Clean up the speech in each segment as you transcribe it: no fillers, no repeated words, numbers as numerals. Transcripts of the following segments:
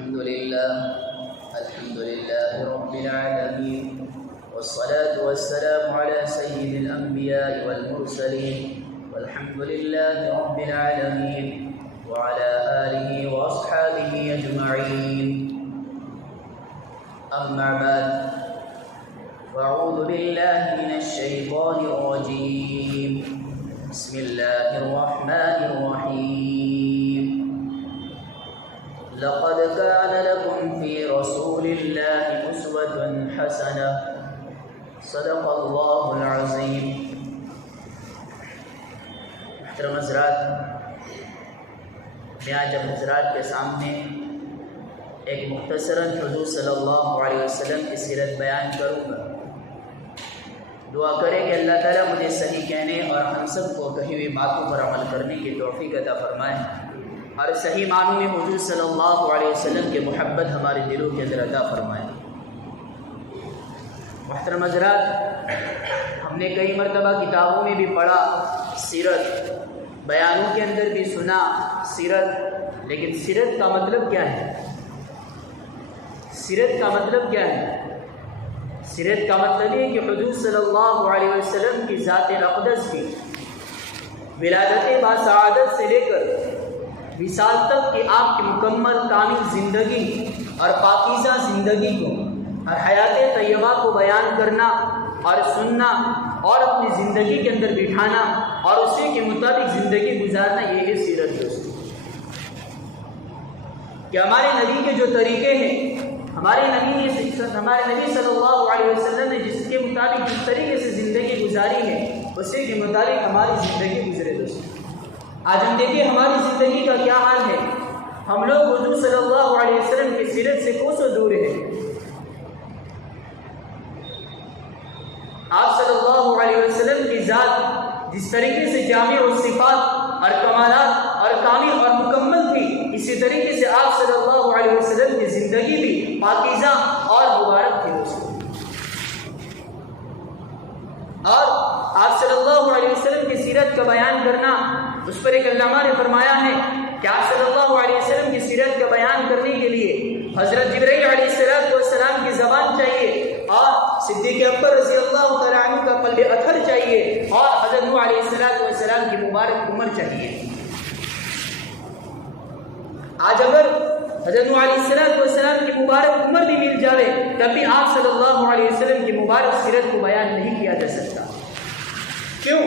الحمد لله رب العالمين، والصلاة والسلام على سيد الأنبياء والمرسلين، والحمد لله رب العالمين وعلى آله وأصحابه أجمعين. أما بعد، فأعوذ بالله من الشيطان الرجيم. بسم الله الرحمن الرحيم. لقد كان لكم في رسول الله أسوة حسنة. صدق الله العظيم. محترم حضرات، میں آج اب حضرات کے سامنے ایک مختصراً حضور صلی اللہ علیہ وسلم کی سیرت بیان کروں گا. دعا کریں کہ اللہ تعالیٰ مجھے صحیح کہنے اور ہم سب کو کہی ہوئی باتوں پر عمل کرنے کی توفیق عطا فرمائے، اور صحیح معنوں میں حضور صلی اللہ علیہ وسلم کی محبت ہمارے دلوں کے اندر عطا فرمائے. محترم حضرات، ہم نے کئی مرتبہ کتابوں میں بھی پڑھا سیرت، بیانوں کے اندر بھی سنا سیرت، لیکن سیرت کا مطلب کیا ہے؟ سیرت کا مطلب کیا ہے؟ سیرت کا مطلب یہ کہ حضور صلی اللہ علیہ وسلم کی ذات اقدس کی ولادت باسعادت سے لے کر وصال تک کہ آپ کی مکمل کامل زندگی اور پاکیزہ زندگی کو اور حیات طیبہ کو بیان کرنا اور سننا اور اپنی زندگی کے اندر بٹھانا اور اسی کے مطابق زندگی گزارنا، یہ ہے سیرت دوستو. کہ ہمارے نبی کے جو طریقے ہیں، ہمارے نبی صلی اللہ علیہ وسلم نے جس کے مطابق جس طریقے سے زندگی گزاری ہے، اسی کے مطابق ہماری زندگی گزرے دوستو. آج ہم دیکھیں ہماری زندگی کا کیا حال ہے. ہم لوگ حضور صلی اللہ علیہ وسلم کی سیرت سے کوسوں دور ہیں. آپ صلی اللہ علیہ وسلم کی ذات جس طریقے سے جامع اور صفات اور کمالات اور کامل اور مکمل تھی، اسی طریقے سے آپ صلی اللہ علیہ وسلم کی زندگی بھی پاکیزہ اور مبارک تھی دوستو. اور آپ صلی اللہ علیہ وسلم کی سیرت کا بیان کرنا، اس پر ایک علامہ نے فرمایا ہے کہ آپ صلی اللہ علیہ وسلم کی سیرت کا بیان کرنے کے لیے حضرت جبرائیل علیہ السلام کی زبان چاہیے، اور صدیق اکبر رضی اللہ تعالیٰ عنہ کا قلب اطہر چاہیے، اور حضرت نوح علیہ السلام کی مبارک عمر چاہیے. آج اگر حضرت نوح علیہ السلام کی مبارک عمر بھی مل جائے تب بھی آپ صلی اللہ علیہ وسلم کی مبارک سیرت کو بیان نہیں کیا جا سکتا. کیوں؟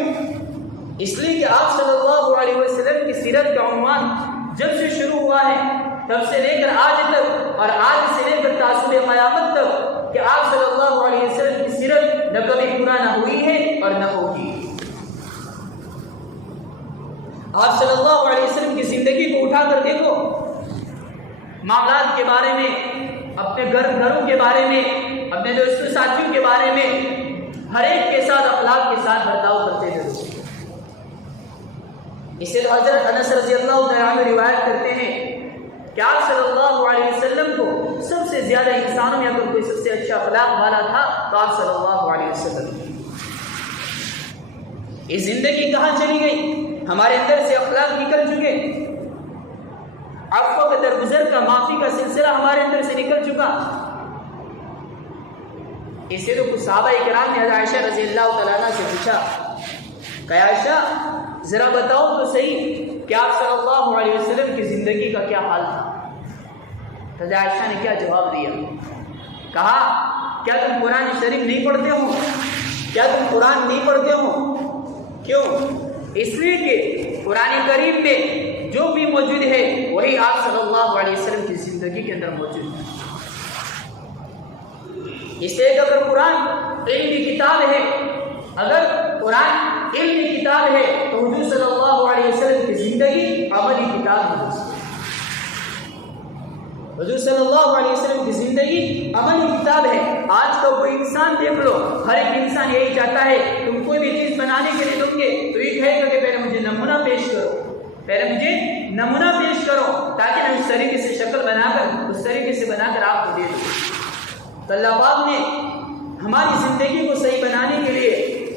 اس لیے کہ آپ صلی اللہ علیہ وسلم کی سیرت کا عنوان جب سے شروع ہوا ہے تب سے لے کر آج تک، اور آج سے لے کر تعصب قیامت تک، کہ آپ صلی اللہ علیہ وسلم کی سیرت نہ کبھی پورا نہ ہوئی ہے اور نہ ہوگی. آپ صلی اللہ علیہ وسلم کی زندگی کو اٹھا کر دیکھو، معاملات کے بارے میں، اپنے گھروں کے بارے میں، اپنے دوستوں ساتھیوں کے بارے میں، ہر ایک کے ساتھ اخلاق کے ساتھ برتاؤ کرتے تھے. اسے حضرت انس رضی اللہ تعالیٰ عنہ روایت کرتے ہیں کہ آپ صلی اللہ علیہ وسلم کو سب سے زیادہ انسانوں میں اگر کوئی سب سے اچھا اخلاق والا تھا تو آپ صلی اللہ علیہ وسلم. یہ زندگی کہاں چلی گئی؟ ہمارے اندر سے اخلاق نکل چکے، عفو کا درگزر کا معافی کا سلسلہ ہمارے اندر سے نکل چکا. اسے تو کچھ صحابہ کرام نے حضرت عائشہ رضی اللہ تعالیٰ عنہ سے پوچھا کہ عائشہ ذرا بتاؤ تو صحیح کہ آپ صلی اللہ علیہ وسلم کی زندگی کا کیا حال تھا. حضرت عائشہ نے کیا جواب دیا؟ کہا کیا تم قرآن شریف نہیں پڑھتے ہو؟ کیا تم قرآن نہیں پڑھتے ہو؟ کیوں؟ اس لیے کہ قرآن کریم میں جو بھی موجود ہے وہی آپ صلی اللہ علیہ وسلم کی زندگی کے اندر موجود ہے. اس لیے اگر قرآن علم کی کتاب ہے، اگر قرآن علم کی کتاب ہے تو حضور صلی اللہ علیہ وسلم کی زندگی عملی کتاب ہے. حضور صلی اللہ علیہ وسلم کی زندگی عملی کتاب ہے. آج کا کوئی انسان دیکھ لو، ہر ایک انسان یہی چاہتا ہے تم کوئی بھی چیز بنانے کے لیے دو گے تو یہ کہے گا کہ پہلے مجھے نمونہ پیش کرو، پہلے مجھے نمونہ پیش کرو تاکہ میں اس طریقے سے شکل بنا کر اس طریقے سے بنا کر آپ کو دے دوں. تو اللہ پاک نے ہماری زندگی کو صحیح بنانے کے لیے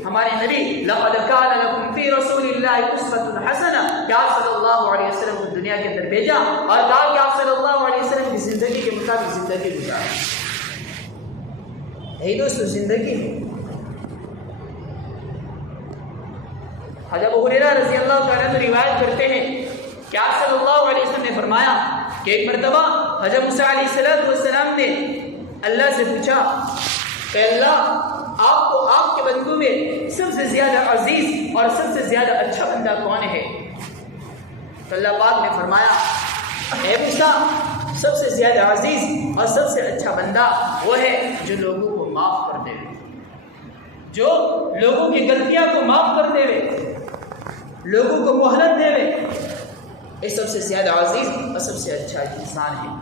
ہمارے نبی لقد کان لکم فی رسول اللہ اسوۃ حسنہ کہ آپ صلی اللہ علیہ وسلم کو دنیا کے اندر بھیجا اور کہا کہ آپ صلی اللہ علیہ وسلم کی زندگی مطابق زندگی گزاریں. یہی دوستو زندگی ہے. حضرت ابو ہریرہ رضی اللہ تعالیٰ عنہ روایت کرتے ہیں کہ آپ صلی اللہ علیہ وسلم نے فرمایا کہ ایک مرتبہ حضرت موسیٰ علیہ السلام نے اللہ سے پوچھا کہ اللہ آپ کو آپ کے بندوں میں سب سے زیادہ عزیز اور سب سے زیادہ اچھا بندہ کون ہے؟ تو اللہ پاک نے فرمایا اے موسیٰ سب سے زیادہ عزیز اور سب سے اچھا بندہ وہ ہے جو لوگوں کو معاف کر دے، جو لوگوں کی غلطیاں کو معاف کر دے، لوگوں کو مہلت دے، یہ سب سے زیادہ عزیز اور سب سے اچھا انسان ہے.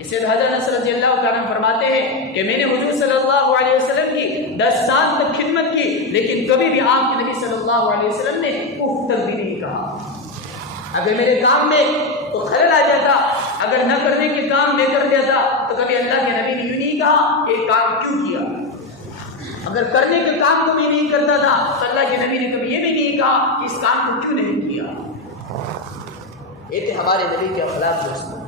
اسے حضرت انس رضی اللہ تعالیٰ عنہ فرماتے ہیں کہ میں نے حضور صلی اللہ علیہ وسلم کی 10 سال تک خدمت کی، لیکن کبھی بھی آپ کے نبی صلی اللہ علیہ وسلم نے اف تک بھی نہیں کہا. اگر میرے کام میں تو خلل آ جاتا، اگر نہ کرنے کے کام میں کر دیتا تو کبھی اللہ کے نبی نے یوں نہیں کہا کہ یہ کام کیوں کیا. اگر کرنے کے کام کو بھی نہیں کرتا تھا تو اللہ کے نبی نے کبھی یہ بھی نہیں کہا کہ اس کام کو کیوں نہیں کیا. یہ تھے ہمارے نبی کے اخلاق دوستوں.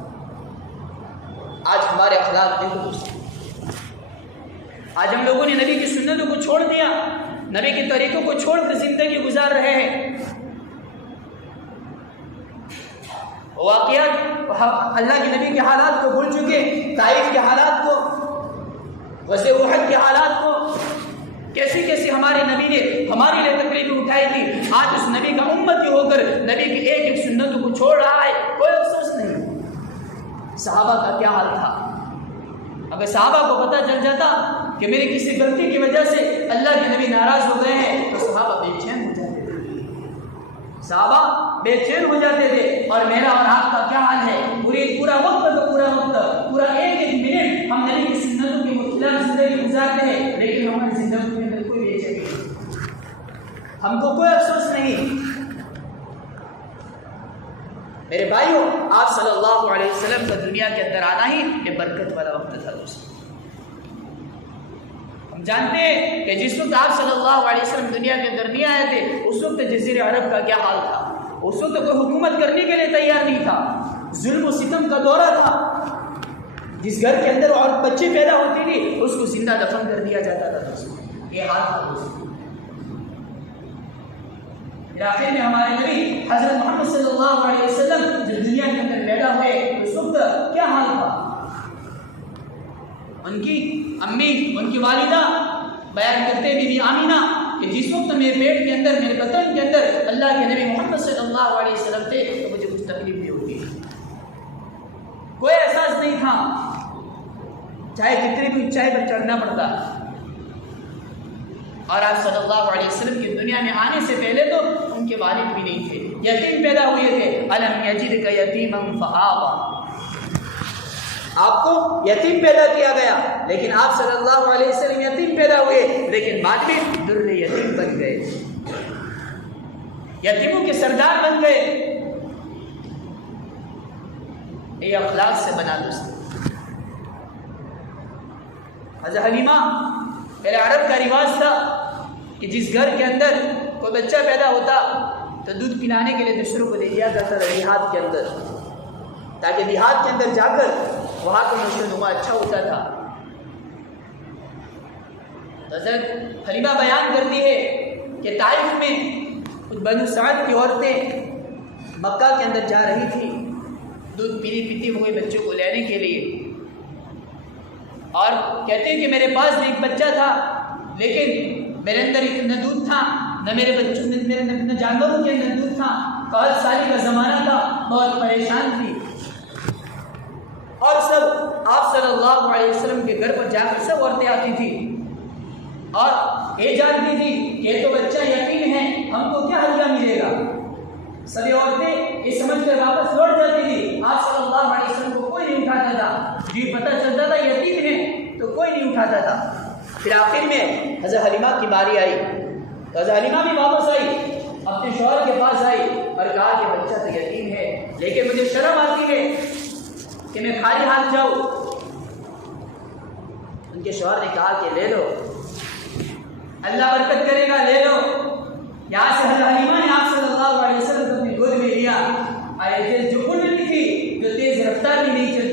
آج ہمارے اخلاق دیکھو دوستوں، آج ہم لوگوں نے نبی کی سنتوں کو چھوڑ دیا، نبی کے طریقوں کو چھوڑ کر زندگی گزار رہے ہیں. واقعات اللہ کے نبی کے حالات کو بھول چکے، طائف کے حالات کو، غزوہ احد کے حالات کو، کیسی کیسی ہمارے نبی نے ہمارے لیے تکلیفیں اٹھائی تھی. آج اس نبی کا امتی ہو کر نبی کی ایک ایک سنتوں کو چھوڑ رہا ہے، کوئی افسوس نہیں. صحابہ کا کیا حال تھا؟ اگر صحابہ کو پتہ چل جاتا کہ میری کسی غلطی کی وجہ سے اللہ کے نبی ناراض ہو گئے ہیں تو صحابہ بے چین ہو جاتے تھے. صحابہ بے چین ہو جاتے تھے. اور میرا اور آپ کا کیا حال ہے؟ پورا وقت پورا ایک ایک منٹ ہم نبی کی سنتوں کے خلاف زندگی گزارتے ہیں، لیکن ہماری زندگی کے اندر کوئی بے چینی نہیں، ہم کو کوئی افسوس نہیں. میرے بھائیوں، آپ صلی اللہ علیہ وسلم کا دنیا کے اندر آنا ہی یہ برکت والا وقت تھا دوستوں. ہم جانتے ہیں کہ جس وقت آپ صلی اللہ علیہ وسلم دنیا کے اندر نہیں آئے تھے اس وقت جزیرہ عرب کا کیا حال تھا. اس وقت کوئی حکومت کرنے کے لیے تیار نہیں تھا، ظلم و ستم کا دورہ تھا. جس گھر کے اندر اور بچے پیدا ہوتی تھی اس کو زندہ دفن کر دیا جاتا تھا دوستوں. یہ حال تھا دوستوں. آخر میں ہمارے نبی حضرت محمد صلی اللہ علیہ وسلم جب دنیا کے اندر پیدا ہوئے اس وقت کیا حال تھا؟ ان کی امی، ان کی والدہ بیان کرتے بی بی آمینہ کہ جس وقت میرے پیٹ کے اندر، میرے بطن کے اندر اللہ کے نبی محمد صلی اللہ علیہ وسلم تھے تو مجھے کچھ تکلیف نہیں ہوتی، کوئی احساس نہیں تھا، چاہے کتنی بھی اونچائی پر چڑھنا پڑتا. اور آپ صلی اللہ علیہ وسلم کی دنیا میں آنے سے پہلے تو ان کے والد بھی نہیں تھے، یتیم پیدا ہوئے تھے. الم یجدک یتیما فآویٰ، آپ کو یتیم پیدا کیا گیا، لیکن آپ صلی اللہ علیہ وسلم یتیم پیدا ہوئے لیکن بعد میں در یتیم بن گئے، یتیموں کے سردار بن گئے. یہ اخلاق سے بنا دوست. حضرت حلیمہ پہلے عرب کا رواج تھا کہ جس گھر کے اندر کوئی بچہ پیدا ہوتا تو دودھ پلانے کے لیے دوسروں کو لے جایا جاتا تھا دیہات کے اندر، تاکہ دیہات کے اندر جا کر وہاں کا نشو و نما اچھا ہوتا تھا. حضرت حلیمہ بیان کرتی ہے کہ طائف میں کچھ بنو سعد کی عورتیں مکہ کے اندر جا رہی تھیں دودھ پیتی ہوئے بچوں کو لینے کے لیے، اور کہتے ہیں کہ میرے پاس بھی ایک بچہ تھا لیکن میرے اندر نہ دودھ تھا، نہ میرے بچوں نہ جانوروں کے اندر دودھ تھا. 5 سال کا زمانہ تھا، بہت پریشان تھی. اور سب آپ صلی اللہ علیہ وسلم کے گھر پر جا کر سب عورتیں آتی تھی اور یہ جانتی تھی کہ یہ تو بچہ یتیم ہے، ہم کو کیا ہدیہ ملے گا. سبھی عورتیں یہ سمجھ کر واپس لوٹ جاتی تھی. آپ صلی اللہ علیہ وسلم کو کوئی نہیں اٹھاتا تھا، جی پتہ چلتا تھا یتیم ہے تو کوئی نہیں اٹھاتا تھا. پھر آخر میں حضرت حلیمہ کی باری آئی تو حضرت حلیمہ بھی واپس آئی، اپنے شوہر کے پاس آئی اور کہا کہ بچہ تو یتیم ہے لیکن مجھے شرم آتی ہے کہ میں خالی ہاتھ جاؤں. ان کے شوہر نے کہا کہ لے لو، اللہ برکت کرے گا، لے لو. یہاں سے حضرت حلیمہ نے آپ صلی اللہ علیہ وسلم کو اپنی گود میں لیا. جو اڑ رہی تھی، جو تیز رفتار بھی نہیں چل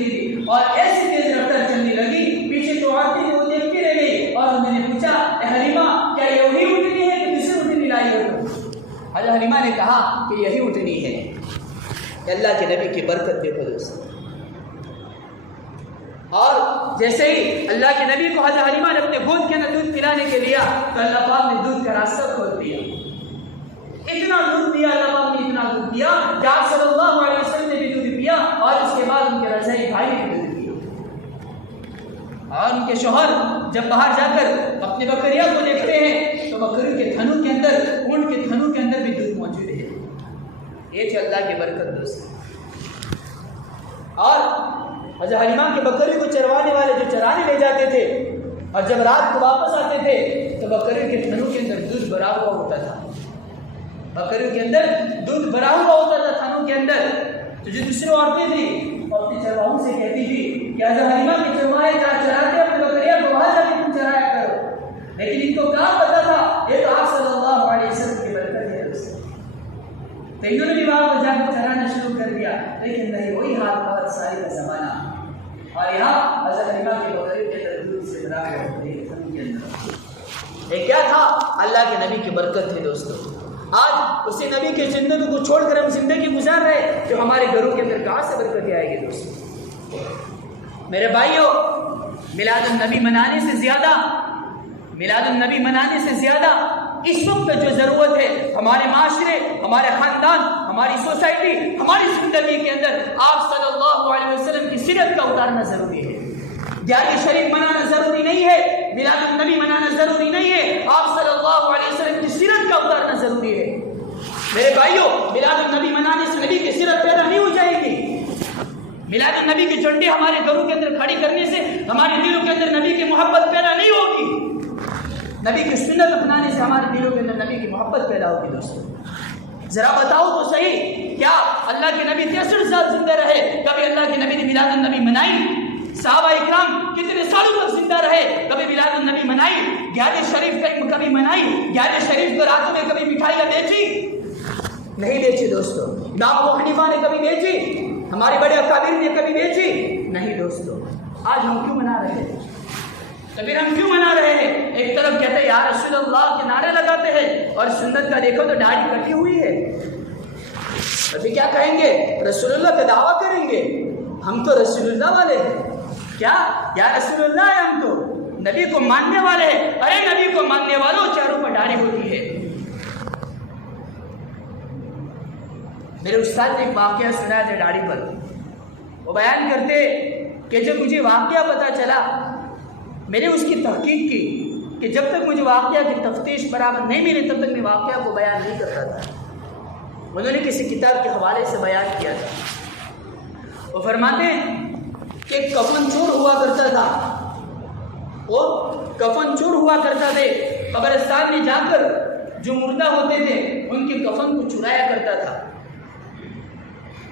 حضرت حلیمہ نے کہا کہ یہی اٹھنی ہے. اللہ کے نبی کی برکت دیکھو دوست. اور جیسے ہی اللہ کے نبی کو حضرت حلیمہ نے اپنے گود کے اندر دودھ پلانے کے لیا تو اللہ پاک نے دودھ کا راستہ کھول دیا. اتنا دودھ دیا اللہ پاک نے، اتنا دودھ دیا کہ آپ صلی اللہ علیہ وسلم نے بھی دودھ پیا اور اس کے بعد ان کے رضائی بھائی نے بھی دودھ پیا. اور ان کے شوہر جب باہر جا کر اپنے بکریاں کو دیکھتے ہیں تو بکریوں کے تھنوں کے اندر، اونٹ کے تھنوں کے اندر بھی دودھ موجود ہے. یہ تھی اللہ کی برکت دوست. اور حضرت حلیمہ کے بکریوں کو چروانے والے جو چرانے لے جاتے تھے اور جب رات کو واپس آتے تھے تو بکریوں کے تھنوں کے اندر دودھ بھرا ہوا ہوتا تھا. بکریوں کے اندر دودھ بھرا ہوا ہوتا تھا تھنوں کے اندر. تو جو دوسری عورتیں تھیں وہ اپنے چرواہوں سے کہتی تھی کہ حضرت حلیمہ کے چرواہے جہاں چراتے اپنے بکریاں کو وہاں جا کے تم چرایا کرو. لیکن ان کو کہاں پتا تھا یہ تو آپ صلی اللہ علیہ وسلم کی برکت ہے. تو انہوں نے بھی وہاں پر جا کر چرانا شروع کر دیا. لیکن نہیں وہی حال بہت سارے کا زمانہ. اور یہاں حضرت حلیمہ کے بکریوں کے اندر دودھ سے بھرا ہوا تھن کے اندر. یہ کیا تھا؟ اللہ کے نبی کی برکت تھی دوستو. آج اسی نبی کے زندگی کو چھوڑ کر ہم زندگی گزار رہے تو ہمارے گھروں کے اندر کہاں سے برکتیں آئے گی دوستو؟ میرے بھائیوں، میلاد النبی منانے سے زیادہ، میلاد النبی منانے سے زیادہ اس وقت جو ضرورت ہے ہمارے معاشرے، ہمارے خاندان، ہماری سوسائٹی، ہماری زندگی کے اندر آپ صلی اللہ علیہ وسلم کی سیرت کا اتارنا ضروری ہے. دیانت شریف منانا ضروری نہیں ہے، میلاد النبی منانا ضروری نہیں ہے، آپ صلی اللہ علیہ وسلم کی سیرت کا اتارنا ضروری ہے. میرے بھائیوں، میلاد النبی منانے سے نبی کی سیرت پیدا نہیں ہو جائے گی. میلاد النبی کی جھنڈی ہمارے گھروں کے اندر کھڑی کرنے سے ہمارے دلوں کے اندر نبی کی محبت پیدا نہیں ہوگی. نبی کی سنت اپنانے سے ہمارے دلوں کے اندر نبی کی محبت پیدا ہوگی. دوستوں ذرا بتاؤ تو صحیح، کیا اللہ کے نبی 63 سال زندہ رہے؟ کبھی اللہ کے نبی نے میلاد النبی منائی؟ صحابہ اکرام کتنے سالوں تک زندہ رہے؟ کبھی میلاد النبی منائی؟ 11 شریف کبھی منائی؟ 11 شریف کو راتوں میں کبھی مٹھائیاں بیچی؟ نہیں بیچی دوستو. امام ابو حنیفہ نے کبھی بیچی؟ ہمارے بڑے اکابر نے کبھی بیچی؟ نہیں دوستو. آج ہم کیوں منا رہے ہیں؟ تو پھر ہم کیوں منا رہے ہیں؟ ایک طرف کہتے ہیں یا رسول اللہ کے نعرے لگاتے ہیں اور سنت کا دیکھو تو داڑھی کٹی ہوئی ہے. ابھی کیا کہیں گے؟ رسول اللہ کا دعویٰ کریں گے. ہم تو رسول اللہ والے ہیں. کیا یا رسول اللہ ہے؟ ہم تو نبی کو ماننے والے ہیں. ارے نبی کو ماننے والوں چہروں پر داڑھی ہوتی ہے. میرے استاد نے ایک واقعہ سنا تھا داڑھی پر. وہ بیان کرتے کہ جب مجھے واقعہ پتہ چلا، میں نے اس کی تحقیق کی کہ جب تک مجھے واقعہ کی تفتیش برابر نہیں ملی تب تک میں واقعہ کو بیان نہیں کرتا تھا. انہوں نے کسی کتاب کے حوالے سے بیان کیا تھا. وہ فرماتے ہیں کہ ایک کفن چور ہوا کرتا تھا. وہ کفن چور ہوا کرتا تھے. قبرستان میں جا کر جو مردہ ہوتے تھے ان کے کفن کو چرایا کرتا تھا.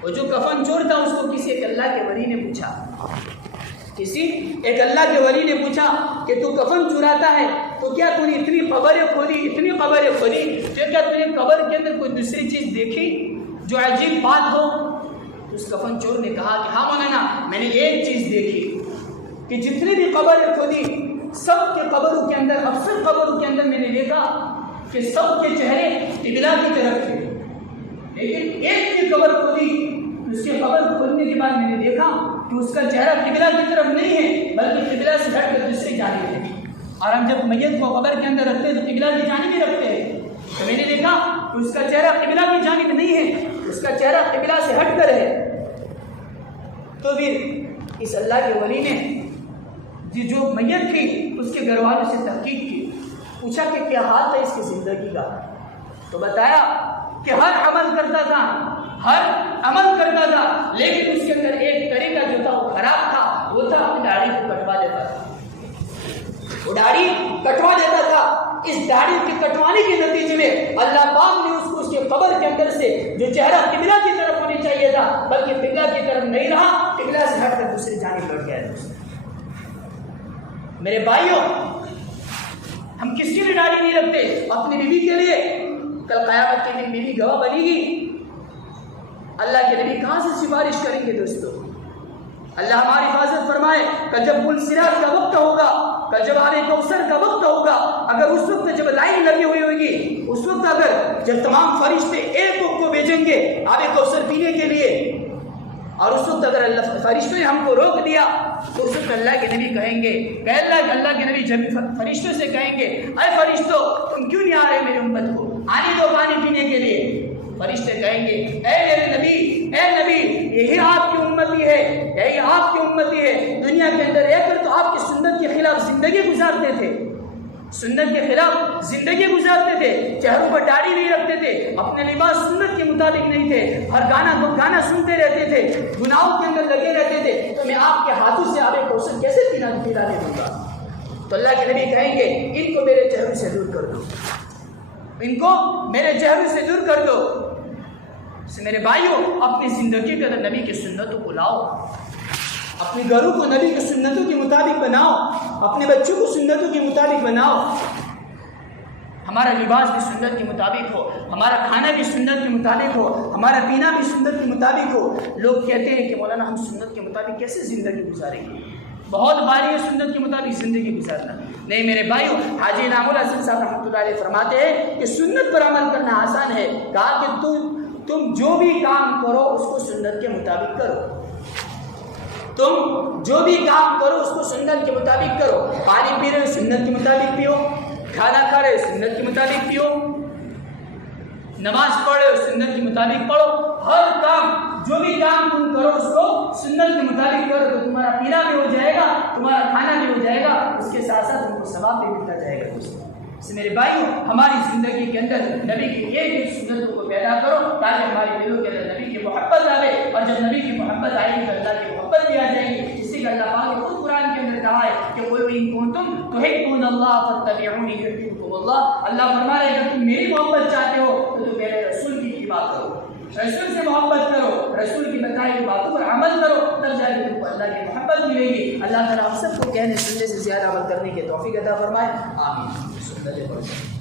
وہ جو کفن چور تھا اس کو کسی ایک اللہ کے ولی نے پوچھا، کسی ایک اللہ کے ولی نے پوچھا کہ تو کفن چراتا ہے تو کیا تو نے اتنی قبریں کھودی جو کیا تو نے قبر کے اندر کوئی دوسری چیز دیکھی جو عجیب بات ہو؟ اس کفن چور نے کہا کہ ہاں مولانا، میں نے ایک چیز دیکھی کہ جتنی بھی قبریں کھودی سب کے قبروں کے اندر، اکثر قبروں کے اندر میں نے دیکھا کہ سب کے چہرے قبلہ کی طرف تھے. لیکن ایک کی قبر کھودی، اس کے قبر کھولنے کے بعد میں نے دیکھا کہ اس کا چہرہ قبلہ کی طرف نہیں ہے بلکہ قبلہ سے ہٹ کر دوسری جانب ہے. اور ہم جب میت کو قبر کے اندر رکھتے ہیں تو قبلہ کی جانب ہی رکھتے ہیں. تو میں نے دیکھا کہ اس کا چہرہ قبلہ کی جانب نہیں ہے، اس کا چہرہ قبلہ سے ہٹ کر ہے. تو پھر اس اللہ کے ولی نے جو میت تھی اس کے گھر والوں سے تحقیق کی، پوچھا کہ کیا حال تھا اس کی زندگی کا. تو بتایا کہ ہر عمل کرتا تھا لیکن اس کے اندر ایک طریقہ جو تھا وہ خراب تھا. وہ تھا اپنی داڑھی کو کٹوا دیتا تھا. وہ داڑھی کٹوا دیتا تھا. اس داڑھی کے کٹوانے کے نتیجے میں اللہ پاک نے اس کو اس کے قبر کے اندر سے جو چہرہ قبلہ کی طرف ہونے چاہیے تھا بلکہ قبلہ کی طرف نہیں رہا، قبلہ سے ہٹ کر دوسری جانب لوٹ گیا. میرے بھائیوں، ہم کس کے لیے داڑھی نہیں رکھتے؟ اپنی بیوی کے لیے. کل قیامت کے دن بیوی گواہ بنے گی. اللہ کے نبی کہاں سے سفارش کریں گے دوستو؟ اللہ ہماری حفاظت فرمائے کہ جب پل صراط کا وقت ہوگا، کہ جب آب کوثر کا وقت ہوگا، اگر اس وقت جب لائن لگی ہوئی ہوگی، اس وقت اگر جب تمام فرشتے ایک کو بھیجیں گے آب کوثر پینے کے لیے، اور اس وقت اگر اللہ فرشتوں نے ہم کو روک دیا تو اس وقت اللہ کے نبی کہیں گے کہ اللہ کے نبی جب فرشتوں سے کہیں گے اے فرشتوں تم کیوں نہیں آ رہے میری امت کو آنے دو پانی پینے کے لیے؟ فرشتے کہیں گے اے میرے نبی یہی آپ کی امتی ہے، یہی آپ کی امتی ہے، دنیا کے اندر رہ کر تو آپ کی سنت کے خلاف زندگی گزارتے تھے، سنت کے خلاف زندگی گزارتے تھے، چہروں پر داڑھی نہیں رکھتے تھے، اپنے لباس سنت کے مطابق نہیں تھے، ہر گانا سنتے رہتے تھے، گناہوں کے اندر لگے رہتے تھے، تو میں آپ کے ہاتھوں سے آب کوثر کیسے پلانے دوں گا؟ تو اللہ کے نبی کہیں گے ان کو میرے چہروں سے دور کر دو، ان کو میرے چہروں سے دور کر دو۔ اس میرے بھائیوں اپنی زندگی کے اندر نبی کی سنتوں کو لاؤ، اپنے گھروں کو نبی کی سنتوں کے مطابق بناؤ، اپنے بچوں کو سنتوں کے مطابق بناؤ، ہمارا لباس بھی سنت کے مطابق ہو، ہمارا کھانا بھی سنت کے مطابق ہو، ہمارا پینا بھی سنت کے مطابق ہو۔ لوگ کہتے ہیں کہ مولانا ہم سنت کے مطابق کیسے زندگی گزاریں گے؟ بہت باری ہے سنت کے مطابق زندگی گزارنا۔ نہیں میرے بھائیو، حاجی انعام الحسن صاحب رحمۃ اللہ علیہ فرماتے ہیں کہ سنت پر عمل کرنا آسان ہے، کہا کہ تم جو بھی کام کرو اس کو سنت کے مطابق کرو، تم جو بھی کام کرو اس کو سنت کے مطابق کرو، پانی پی رہے ہو سنت کے مطابق پیو، کھانا کھا رہے ہو سنت کے مطابق پیو، نماز پڑھ رہے ہو سنت کے مطابق پڑھو، ہر کام جو بھی کام تم کرو اس کو سنت کے مطابق کرو تو تمہارا پینا بھی ہو جائے گا، تمہارا کھانا بھی ہو جائے گا، اس کے ساتھ ساتھ تم کو ثواب بھی ملتا جائے گا۔ اس میرے بھائیوں ہماری زندگی کے اندر نبی کی ایک سنتوں کو پیدا کرو تاکہ ہمارے دلوں کے اندر نبی کی محبت آئے، اور جب نبی کی محبت آئے گی تو اللہ کی محبت بھی آ جائے گی۔ اسی کا اللہ پاک نے خود قرآن کے اندر کہا ہے کہ قُلْ إِن كُنتُمْ تُحِبُّونَ اللَّهَ فَاتَّبِعُونِي يُحْبِبْكُمُ اللَّهُ۔ اللہ فرما رہے ہیں کہ تم میری محبت چاہتے ہو تو تم میرے رسول کی اتباع کرو، رسول سے محبت کرو، رسول کی بتائی ہوئی باتوں پر عمل کرو، تب جا کے تم کو اللہ کی محبت ملے گی۔ اللہ تعالیٰ ہم سب کو کہنے سننے سے زیادہ عمل کرنے کی توفیق عطا فرمائے، آمین۔